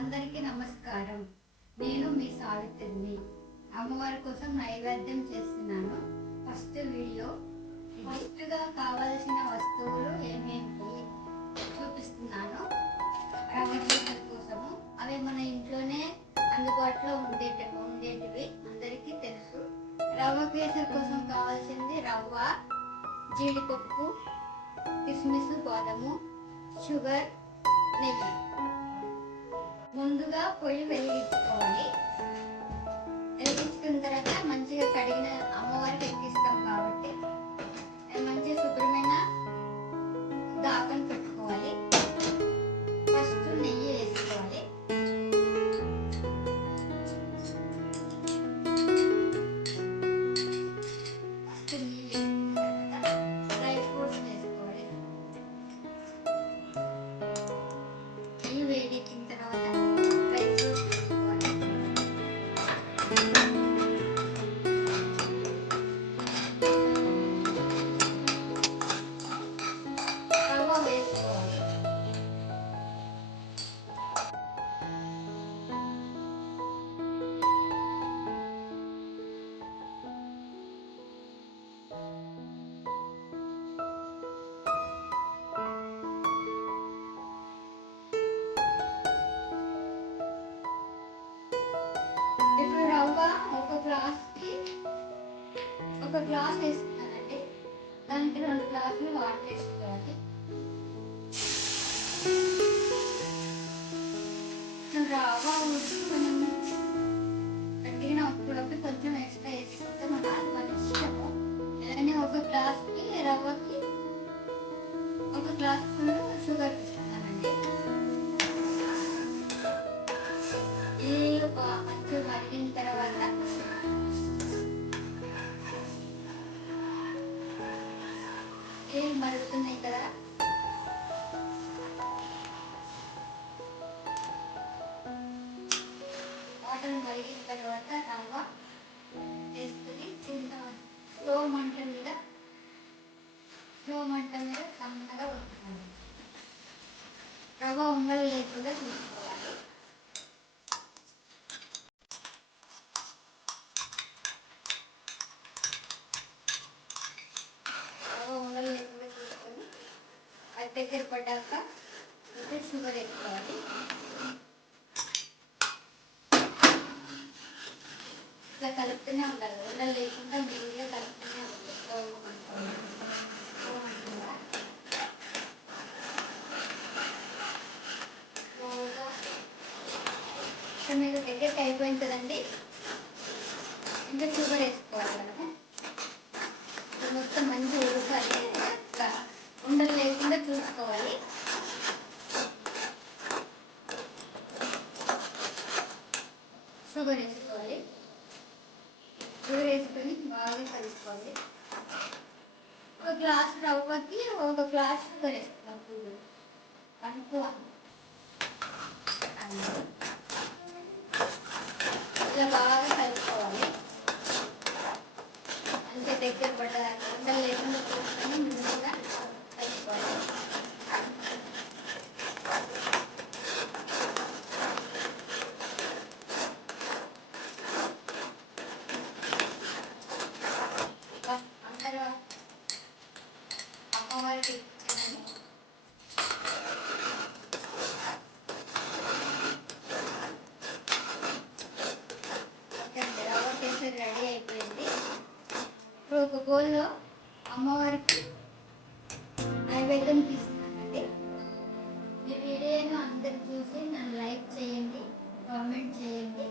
అందరికీ నమస్కారం. నేను మీ సావిత్రిని. అమ్మవారి కోసం నైవేద్యం చేస్తున్నాను. First video. ఫస్ట్గా కావలసిన వస్తువులు ఏమేమి చూపిస్తున్నాను. రవ్వ కేసరి కోసము అవి మన ఇంట్లోనే అందుబాటులో ఉండేటివి అందరికీ తెలుసు. రవ్వ కేసరి కోసం కావాల్సింది రవ్వ, జీడిపప్పు, కిస్మిస్, బాదము, షుగర్, నెయ్యి. ముందుగా పొయ్యి వెలిగించుకోవాలి. వెలిగించుకున్న తర్వాత మంచిగా కడిగిన అమ్మవారికి ఎక్కిస్తాం కాబట్టి మంచిగా శుభ్రమైన దాకని పెట్టుకోవాలి. ఫస్ట్ నెయ్యి వేసుకోవాలి. ఫస్ట్ నెయ్యి వేసిన తర్వాత డ్రై ఫ్రూట్స్ వేసుకోవాలి. నెయ్యి వేడెక్కిన తర్వాత డ్రై ఫ్రూట్స్ వేసుకోవాలి. రవ్వ వేసుకోవాలి. ఇప్పుడు రవ్వ ఒక గ్లాస్ వేస్తున్నానండి. దానికి 2 గ్లాసులు వాటర్ వేసుకోవాలి. రవ్వ మనం గట్టిగా అప్పుడప్పుడు కొంచెం ఎక్స్ట్రా వేసుకుంటే అది మన ఇష్టము. అలానే ఒక గ్లాస్కి రవ్వకి 1 గ్లాస్ ఫుల్ షుగర్ వేస్తున్నానండి. నీళ్ళు మంచిగా మరిగిన తర్వాత నీళ్ళు మరుగుతున్నాయి కదా, వాటర్ మరిగిన తర్వాత రవ్వ వేసుకుని స్లో మంట మీద సన్నగా ఉడుకుతుంది. రవ్వ ఉండలు లేకుండా చూసుకోవాలి. ఉండలు లేకుండా చూసుకొని అది దగ్గర పడ్డాక షుగర్ వేసుకోవాలి. ఇట్లా కలుపుతూనే ఉండాలి. ఉండలు లేకుండా మెల్లిగా కలుపుతూనే ఉండాలి. మీరు దగ్గరికి అయిపోయింది కదండి. ఇంకా షుగర్ వేసుకోవాలి. మనము మొత్తం మంచిగా ఉడకాలి. ఇట్లా ఉండలు లేకుండా చూసుకోవాలి. షుగర్ వేసుకోవాలి. షుగర్ వేసుకొని బాగా కలుపుకోవాలి. 1 గ్లాస్ రవ్వకి 1 గ్లాస్ షుగర్ వేసుకుంటాం. అనుకో ఇలా బాగా కలుపుకోవాలి. అంటే దగ్గర పడ్డదాన్ని ఉండలు లేకుండా చూసుకొని ముందుగా కలుపుకోవాలి. అందరూ అమ్మవారికి రవ్వ కేసరి రెడీ అయిపోయింది. ఇప్పుడు ఒక బౌల్లో అమ్మవారికి నైవేద్యం తీసుకున్నానండి. ఈ వీడియోను అందరు చూసి నన్ను లైక్ చేయండి, కామెంట్ చేయండి.